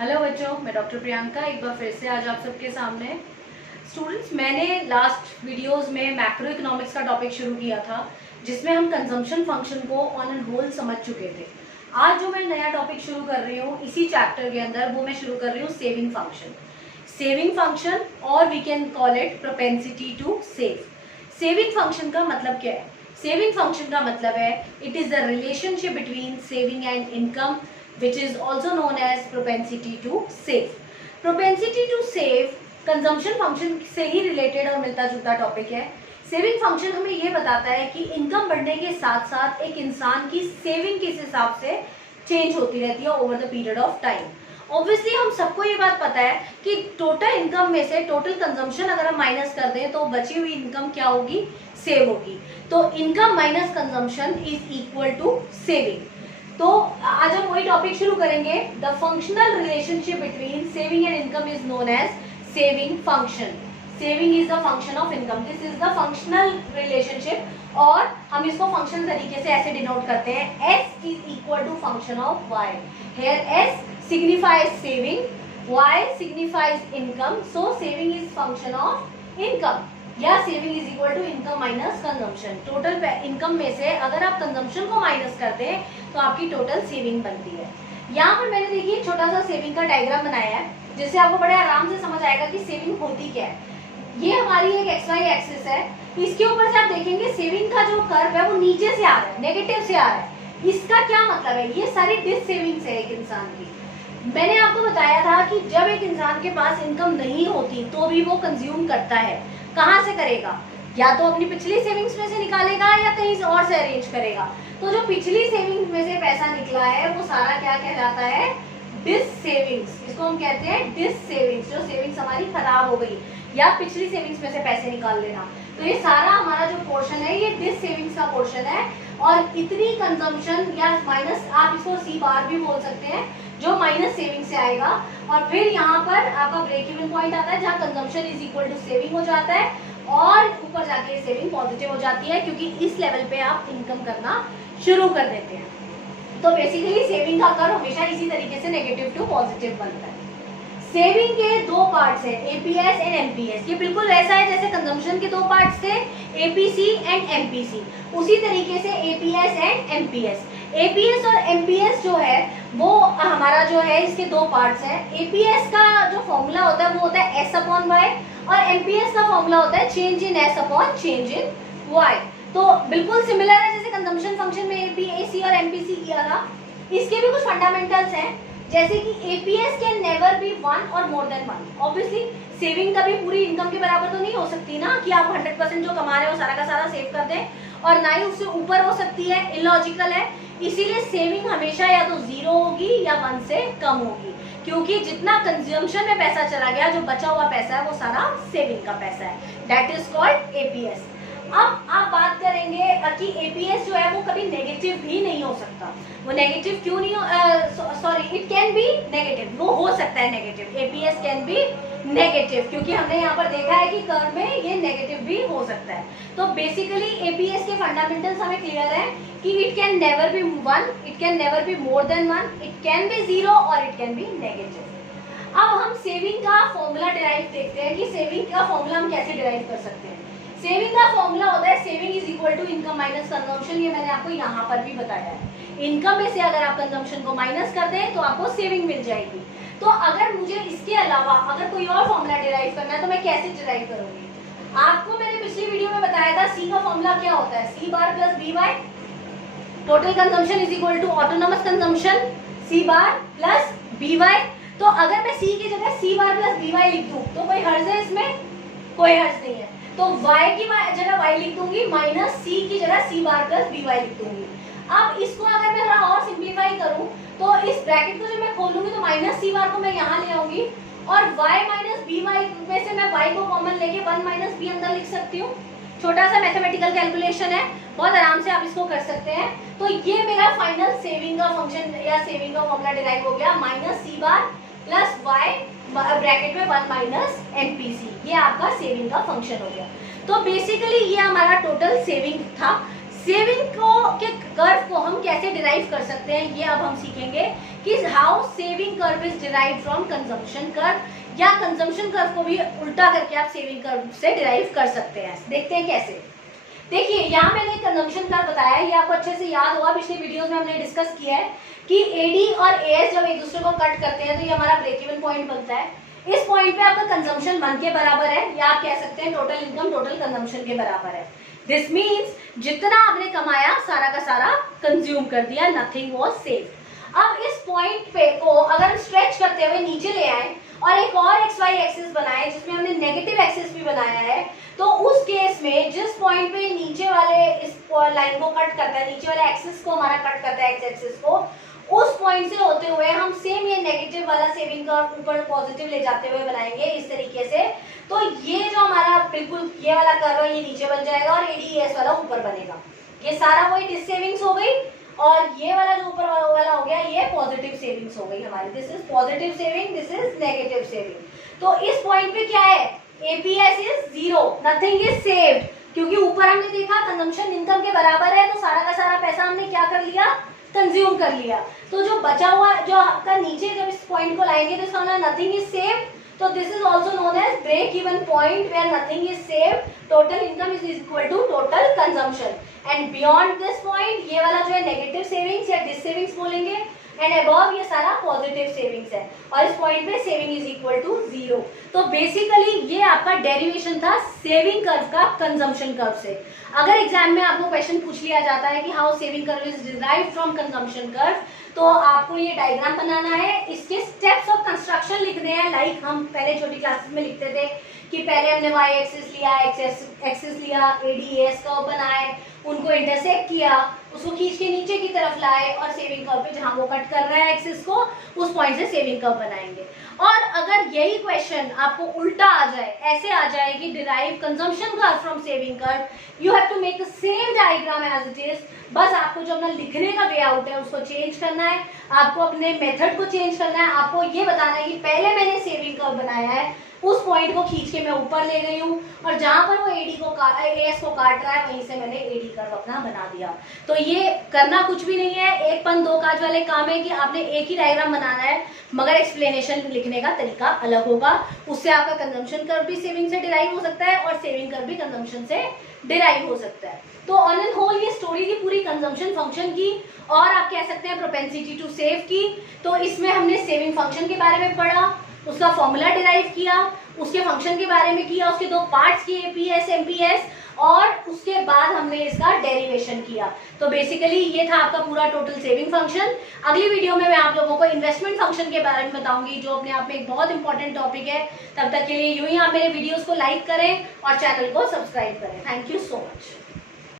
Hello बच्चों, मैं doctor Priyanka एक बार फिर से आज आप सबके सामने। स्टूडेंट्स, मैंने लास्ट वीडियोस में मैक्रो इकोनॉमिक्स का टॉपिक शुरू किया था जिसमें हम कंजम्पशन फंक्शन को ऑन एंड होल समझ चुके थे। आज जो मैं नया टॉपिक शुरू कर रही हूँ इसी चैप्टर के अंदर, वो मैं शुरू कर रही हूँ सेविंग फंक्शन। सेविंग फंक्शन, और we can call it propensity to save. Saving function का मतलब क्या है? सेविंग फंक्शन का मतलब है it is the relationship between saving and income, which is also known as propensity to save. Propensity to save consumption function से ही related और मिलता जुलता टॉपिक है। सेविंग फंक्शन हमें ये बताता है कि इनकम बढ़ने के साथ साथ एक इंसान की सेविंग किस हिसाब से चेंज होती रहती है over the period of time. Obviously हम सबको ये बात पता है कि टोटल इनकम में से टोटल कंजम्पशन अगर हम माइनस कर दें तो बची हुई इनकम क्या होगी? सेव होगी। तो income minus consumption is equal to saving. तो आज हम वही टॉपिक शुरू करेंगे। The functional relationship between saving and income is known as saving function. Saving is the function of income, this is the functional relationship. और हम इसको function तरीके से ऐसे डिनोट करते हैं, s is equal to function of y। Here s signifies saving, y signifies income, so saving is function of income या saving is equal to income minus consumption. Total income में से अगर आप कंजम्पशन को minus कर दें तो आपकी टोटल सेविंग बनती है। यहाँ पर मैंने देखिए छोटा सा सेविंग का डायग्राम बनाया है जिससे आपको बड़े आराम से समझ आएगा कि सेविंग होती क्या है। ये हमारी एक XY एक्सिस है, इसके ऊपर से आप देखेंगे सेविंग का जो कर्व है वो नीचे से आ रहा है, नेगेटिव से आ रहा है। इसका क्या मतलब है? ये सारी डिस सेविंग्स है एक इंसान की। मैंने आपको बताया था कि जब एक इंसान के पास इनकम नहीं होती तो भी वो कंज्यूम करता है। कहाँ से करेगा? या तो अपनी पिछली सेविंग्स में से निकालेगा या कहीं और से अरेंज करेगा। तो जो पिछली सेविंग्स में से पैसा निकला है वो सारा क्या कहलाता है? Dissavings. इसको हम कहते हैं डिस सेविंग्स। जो सेविंग्स हमारी खराब हो गई या पिछली सेविंग्स में से पैसे निकाल लेना, तो ये सारा हमारा जो पोर्शन है ये डिस सेविंग्स का पोर्शन है। और इतनी कंजम्पशन या माइनस, आप इसको सी बार भी बोल सकते हैं, जो माइनस सेविंग से आएगा। और फिर यहाँ पर आपका ब्रेक इवन पॉइंट आता है जहाँ consumption is equal to saving हो जाता है और ऊपर जाके सेविंग पॉजिटिव हो जाती है क्योंकि इस लेवल पे आप इनकम करना शुरू कर देते हैं। तो बेसिकली सेविंग का कर्व हमेशा इसी तरीके से नेगेटिव टू पॉजिटिव बनता है। सेविंग के दो पार्ट्स हैं, एपीएस एंड एमपीएस। ये बिल्कुल वैसा है जैसे कंजम्पशन के दो पार्ट्स थे, एपीसी एंड एमपीसी, उसी तरीके से एपीएस एंड एमपीएस। एपीएस और एमपीएस जो है वो हमारा जो है इसके दो पार्ट्स हैं। एपीएस का जो फॉर्मूला होता है वो होता है एस अपॉन वाई और एमपीएस का फॉर्मूला होता है change in S upon change in Y. तो बिल्कुल सिमिलर है जैसे कंजम्पशन फंक्शन में एपीएसी और एमपीसी किया था। इसके भी कुछ फंडामेंटल्स हैं जैसे कि APS can never be one और more than one. Obviously saving कभी पूरी इनकम के बराबर तो नहीं हो सकती ना कि आप 100% जो कमा रहे हो सारा का सारा सेव कर दें, और ना ही उससे ऊपर हो सकती है, इलॉजिकल है। इसीलिए सेविंग हमेशा या तो जीरो होगी या 1 से कम होगी, क्योंकि जितना कंज्यूमशन में पैसा चला गया जो बचा हुआ पैसा है वो सारा सेविंग का पैसा है। That is called APS. अब आप बात करेंगे कि एपीएस जो है वो कभी नेगेटिव भी नहीं हो सकता। वो नेगेटिव क्यों नहीं sorry it can be negative, वो हो सकता है negative. APS can be negative क्योंकि हमने यहाँ पर देखा है कि कर्व में ये नेगेटिव भी हो सकता है। तो बेसिकली एपीएस के फंडामेंटल्स हमें क्लियर है कि it can never B 1, it can never be more than 1, it can be 0 और इट कैन बी नेगेटिव। अब हम सेविंग का फॉर्मूला डिराइव देखते हैं कि सेविंग का फॉर्मूला हम कैसे डिराइव कर सकते हैं। सेविंग का फॉर्मूला होता है saving is equal to income minus consumption. ये मैंने आपको यहाँ पर भी बताया है। इनकम में से अगर आप कंजम्पशन को माइनस कर दें तो आपको सेविंग मिल जाएगी। तो अगर मुझे इसके अलावा अगर कोई और फॉर्मूला डिराइव करना है तो मैं कैसे डिराइव करूंगी? आपको मैंने पिछली वीडियो में बताया था सी का फॉर्मूला क्या होता है, C bar plus B Y. Total consumption is equal to autonomous consumption C bar plus B Y. तो अगर मैं सी की जगह C bar plus B Y लिख दूं तो कोई हर्ज है इसमें? कोई हर्ज नहीं है। तो y की जगह y लिख दूंगी, माइनस c की जगह c बार प्लस बी वाई लिख दूंगी। अब इसको अगर मैं थोड़ा और सिंप्लीफाई करूं तो इस ब्रैकेट को जब मैं खोलूंगी तो माइनस c बार को मैं यहाँ ले आऊंगी और y माइनस बी वाई में से मैं y को कॉमन लेके 1 माइनस बी अंदर लिख सकती हूँ। छोटा सा मैथमेटिकल कैलकुलेशन है, बहुत आराम से आप इसको कर सकते हैं। तो ये मेरा फाइनल सेविंग का फंक्शन या सेविंग का फॉर्मूला डिराइव हो गया, माइनस c बार प्लस y ब्रैकेट में 1 माइनस एमपीसी। ये आपका सेविंग का फंक्शन हो गया। तो बेसिकली ये हमारा टोटल सेविंग था। सेविंग को के कर्व को हम कैसे डिराइव कर सकते हैं, ये अब हम सीखेंगे कि how saving curve is derive from consumption curve, या कंजम्पशन कर्व को भी उल्टा करके आप सेविंग कर्व से डिराइव कर सकते हैं। देखते हैं कैसे। देखिए यहाँ मैंने कंजम्पशन कर्व बताया है, ये आपको अच्छे से याद होगा, पिछले वीडियोस में हमने डिस्कस किया है कि एडी और एएस जब एक दूसरे को कट करते हैं तो ये हमारा ब्रेक इवन पॉइंट बनता है। इस पॉइंट पे आपका कंजम्पशन 1 के बराबर है, या आप कह सकते हैं टोटल इनकम टोटल कंजम्पशन के बराबर है। दिस मीन्स जितना आपने कमाया सारा का सारा कंज्यूम कर दिया, नथिंग वाज सेव्ड। अब इस पॉइंट पे को अगर हम स्ट्रेच करते हुए नीचे ले आए और एक और एक्स वाई एक्सिस बनाए जिसमें हमने नेगेटिव एक्सिस भी बनाया है, तो उस केस में जिस पॉइंट पे नीचे वाले इस लाइन को कट करता है, नीचे वाले एक्सिस को हमारा कट करता है एक्स एक्सिस को, उस पॉइंट से होते हुए हम सेम ये नेगेटिव वाला सेविंग का ऊपर पॉजिटिव ले जाते हुए बनाएंगे इस तरीके से। तो ये जो हमारा बिल्कुल ये वाला कर्व है ये नीचे बन जाएगा और एडीएस वाला ऊपर बनेगा। ये सारा वही डिस सेविंग्स हो गई, और ये वाला जो ऊपर वाला हो गया ये पॉजिटिव सेविंग्स हो गई हमारी। This is positive saving, this is negative saving. तो इस पॉइंट पे क्या है, APS is 0, nothing is saved, क्योंकि ऊपर हमने देखा कंजम्पशन इनकम के बराबर है, तो सारा का सारा पैसा हमने क्या कर लिया, कंज्यूम कर लिया। तो जो बचा हुआ जो आपका नीचे जब इस पॉइंट को लाएंगे तो इसका मतलब नथिंग इज सेव्ड, तो this is also known as break even point where nothing is saved, total income is equal to total consumption. And beyond this point ये वाला जो है नेगेटिव सेविंग्स या डिस सेविंग्स बोलेंगे, एंड अबव ये सारा positive savings है, और इस पॉइंट पे सेविंग इज इक्वल टू 0। तो बेसिकली ये आपका डेरिवेशन था सेविंग कर्व का कंजम्पशन कर्व से। अगर एग्जाम में आपको क्वेश्चन पूछ लिया जाता है कि how saving curve is derived from consumption curve, तो आपको ये डायग्राम बनाना है, इसके स्टेप्स ऑफ कंस्ट्रक्शन लिखने हैं। लाइक हम पहले छोटी क्लासेस में लिखते थे कि पहले हमने वाई एक्सिस लिया, एक्सिस लिया, एडीएस कर्व बनाए, उनको इंटरसेक्ट किया, उसको खींच के नीचे की तरफ लाए और सेविंग कर्व पे जहां वो कट कर रहा है एक्सिस को उस पॉइंट से सेविंग कर्व बनाएंगे। और अगर यही क्वेश्चन आपको उल्टा आ जाए, ऐसे आ जाए कि derive consumption curve from saving curve, you have to make the same diagram as it is. बस आपको जो अपना लिखने का वे आउट है उसको चेंज करना है, आपको अपने मेथड को चेंज करना है। आपको ये बताना है कि पहले मैंने सेविंग कर्व बनाया है, उस पॉइंट को खींच के मैं ऊपर ले गई हूँ, और जहां पर वो एडी को एएस को काट रहा है वहीं से मैंने एडी कर्व अपना बना दिया। तो ये करना कुछ भी नहीं है, एक पन दो काज वाले काम है कि आपने एक ही डायग्राम बनाना है, मगर एक्सप्लेनेशन लिखने का तरीका अलग होगा। उससे आपका कंजम्पशन कर्व भी सेविंग से डिराइव हो सकता है और सेविंग कर्व भी कंजम्पशन से डिराइव हो सकता है। तो ऑन एंड होल ये स्टोरी थी पूरी कंजम्पशन फंक्शन की, और आप कह सकते हैं प्रोपेंसिटी टू सेव की। तो इसमें हमने सेविंग फंक्शन के बारे में पढ़ा, उसका फॉर्मूला डिराइव किया, उसके फंक्शन के बारे में किया, उसके दो पार्ट्स किए एपीएस एमपीएस, और उसके बाद हमने इसका डेरिवेशन किया। तो बेसिकली ये था आपका पूरा टोटल सेविंग फंक्शन। अगली वीडियो में मैं आप लोगों को इन्वेस्टमेंट फंक्शन के बारे में बताऊंगी, जो अपने आप में एक बहुत इंपॉर्टेंट टॉपिक है। तब तक के लिए यूं ही आप मेरे वीडियोस को लाइक करें और चैनल को सब्सक्राइब करें। Thank you so much.